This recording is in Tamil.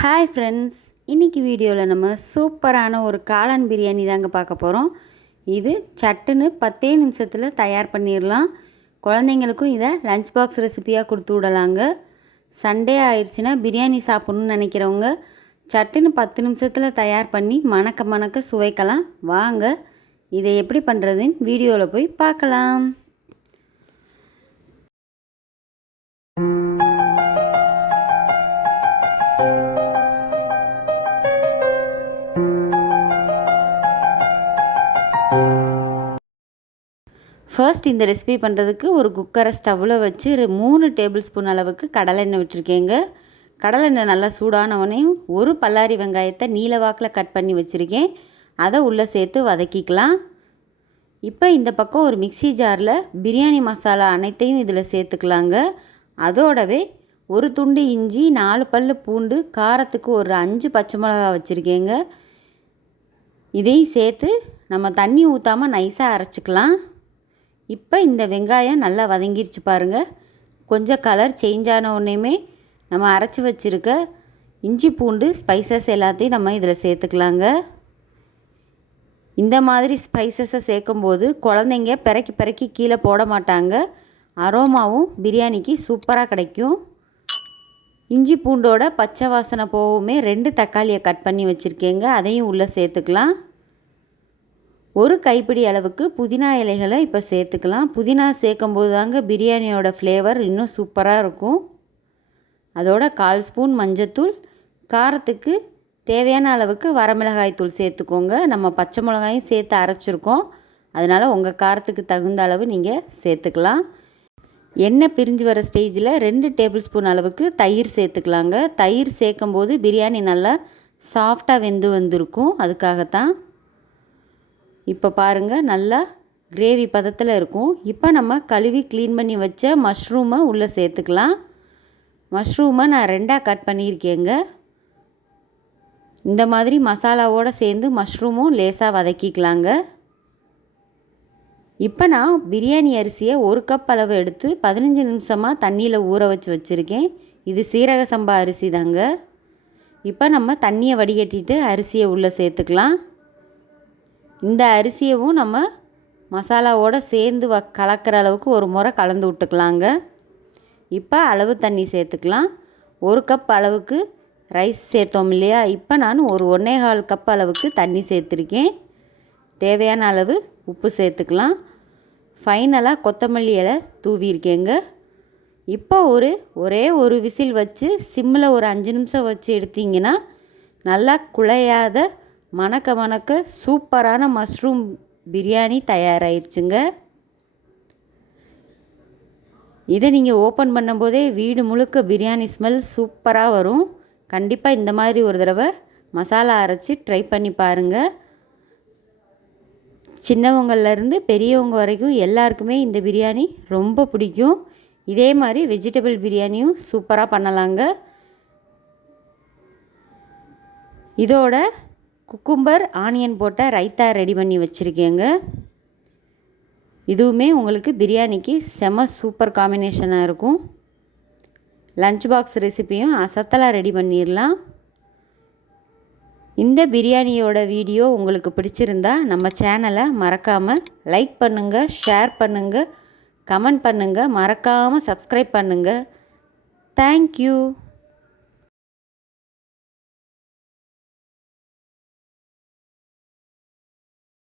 ஹாய் ஃப்ரெண்ட்ஸ் இன்றைக்கி வீடியோவில் நம்ம சூப்பரான ஒரு காளான் பிரியாணி தாங்க பார்க்க போகிறோம் இது சட்டுன்னு பத்தே நிமிஷத்தில் தயார் பண்ணிடலாம் குழந்தைங்களுக்கும் இதை லஞ்ச் பாக்ஸ் ரெசிப்பியாக கொடுத்து விடலாங்க. சண்டே ஆயிடுச்சுன்னா பிரியாணி சாப்பிட்ணுன்னு நினைக்கிறவங்க சட்டுன்னு பத்து நிமிஷத்தில் தயார் பண்ணி மணக்க மணக்க சுவைக்கலாம். வாங்க இதை எப்படி பண்ணுறதுன்னு வீடியோவில் போய் பார்க்கலாம். ஃபர்ஸ்ட் இந்த ரெசிபி பண்ணுறதுக்கு ஒரு குக்கரை ஸ்டவ்வில் வச்சு மூணு டேபிள் ஸ்பூன் அளவுக்கு கடலெண்ணெய் வச்சுருக்கேங்க. கடலெண்ணெய் நல்லா சூடானவனையும் ஒரு பல்லாரி வெங்காயத்தை நீலவாக்கில் கட் பண்ணி வச்சுருக்கேன். அதை உள்ளே சேர்த்து வதக்கிக்கலாம். இப்போ இந்த பக்கம் ஒரு மிக்சி ஜாரில் பிரியாணி மசாலா அனைத்தையும் இதில் சேர்த்துக்கலாங்க. அதோடவே ஒரு துண்டு இஞ்சி நாலு பல் பூண்டு காரத்துக்கு ஒரு அஞ்சு பச்சை மிளகா வச்சுருக்கேங்க. இதையும் சேர்த்து நம்ம தண்ணி ஊற்றாமல் நைஸாக அரைச்சிக்கலாம். இப்போ இந்த வெங்காயம் நல்லா வதங்கிருச்சு பாருங்கள் கொஞ்சம் கலர் சேஞ்ச் ஆன உடனேமே நம்ம அரைச்சி வச்சுருக்க இஞ்சி பூண்டு ஸ்பைசஸ் எல்லாத்தையும் நம்ம இதில் சேர்த்துக்கலாங்க. இந்த மாதிரி ஸ்பைசஸை சேர்க்கும்போது குழந்தைங்க பிறக்கி பிறக்கி கீழே போட மாட்டாங்க. அரோமாவும் பிரியாணிக்கு சூப்பராக கிடைக்கும். இஞ்சி பூண்டோட பச்சை வாசனை போகவுமே ரெண்டு தக்காளியை கட் பண்ணி வச்சுருக்கேங்க. அதையும் உள்ளே சேர்த்துக்கலாம். ஒரு கைப்பிடி அளவுக்கு புதினா இலைகளை இப்போ சேர்த்துக்கலாம். புதினா சேர்க்கும்போது தாங்க பிரியாணியோட ஃப்ளேவர் இன்னும் சூப்பராக இருக்கும். அதோட கால் ஸ்பூன் மஞ்சத்தூள் காரத்துக்கு தேவையான அளவுக்கு வரமிளகாய் தூள் சேர்த்துக்கோங்க. நம்ம பச்சை மிளகாயும் சேர்த்து அரைச்சிருக்கோம். அதனால் உங்கள் காரத்துக்கு தகுந்த அளவு நீங்கள் சேர்த்துக்கலாம். எண்ணெய் பிரிஞ்சு வர ஸ்டேஜில் ரெண்டு டேபிள் ஸ்பூன் அளவுக்கு தயிர் சேர்த்துக்கலாங்க. தயிர் சேர்க்கும்போது பிரியாணி நல்லா சாஃப்டாக வெந்து வந்திருக்கும். அதுக்காகத்தான் இப்போ பாருங்கள் நல்லா கிரேவி பதத்தில் இருக்கும். இப்போ நம்ம கழுவி க்ளீன் பண்ணி வச்ச மஷ்ரூமை உள்ளே சேர்த்துக்கலாம். மஷ்ரூமை நான் ரெண்டாக கட் பண்ணியிருக்கேங்க. இந்த மாதிரி மசாலாவோடு சேர்ந்து மஷ்ரூமும் லேசாக வதக்கிக்கலாங்க. இப்போ நான் பிரியாணி அரிசியை ஒரு கப் அளவு எடுத்து பதினஞ்சு நிமிஷமாக தண்ணியில் ஊற வச்சு வச்சுருக்கேன். இது சீரக சம்பா அரிசி தாங்க இப்போ நம்ம தண்ணியை வடிகட்டிட்டு அரிசியை உள்ளே சேர்த்துக்கலாம். இந்த அரிசியவும் நம்ம மசாலாவோடு சேர்ந்து வ கலக்கிற அளவுக்கு ஒரு முறை கலந்து விட்டுக்கலாங்க. இப்போ அளவு தண்ணி சேர்த்துக்கலாம். ஒரு கப் அளவுக்கு ரைஸ் சேர்த்தோம் இல்லையா? இப்போ நான் ஒரு ஒன்றே கால் கப் அளவுக்கு தண்ணி சேர்த்துருக்கேன். தேவையான அளவு உப்பு சேர்த்துக்கலாம். ஃபைனலாக கொத்தமல்லி இலை தூவியிருக்கேங்க. இப்போ ஒரு ஒரே ஒரு விசில் வச்சு சிம்மில் ஒரு அஞ்சு நிமிஷம் வச்சு எடுத்திங்கன்னா நல்லா குழையாத மணக்க மணக்க சூப்பரான மஷ்ரூம் பிரியாணி தயாராகிருச்சுங்க இதை நீங்கள் ஓப்பன் பண்ணும்போதே வீடு முழுக்க பிரியாணி ஸ்மெல் சூப்பராக வரும். கண்டிப்பாக இந்த மாதிரி ஒரு தடவை மசாலா அரைச்சி ட்ரை பண்ணி பாருங்கள் சின்னவங்கள்லேருந்து பெரியவங்க வரைக்கும் எல்லாருக்குமே இந்த பிரியாணி ரொம்ப பிடிக்கும். இதே மாதிரி வெஜிடபிள் பிரியாணியும் சூப்பராக பண்ணலாங்க. இதோட குக்கும்பர் ஆனியன் போட்ட ரைத்தா ரெடி பண்ணி வச்சுருக்கேங்க. இதுவுமே உங்களுக்கு பிரியாணிக்கு செம சூப்பர் காம்பினேஷனாக இருக்கும். லஞ்ச் பாக்ஸ் ரெசிப்பியும் அசத்தலாக ரெடி பண்ணிடலாம் இந்த பிரியாணியோட வீடியோ உங்களுக்கு பிடிச்சிருந்தா நம்ம சேனலை மறக்காமல் லைக் பண்ணுங்கள் ஷேர் பண்ணுங்கள் கமெண்ட் பண்ணுங்கள் மறக்காமல் சப்ஸ்கிரைப் பண்ணுங்கள் தேங்க்யூ.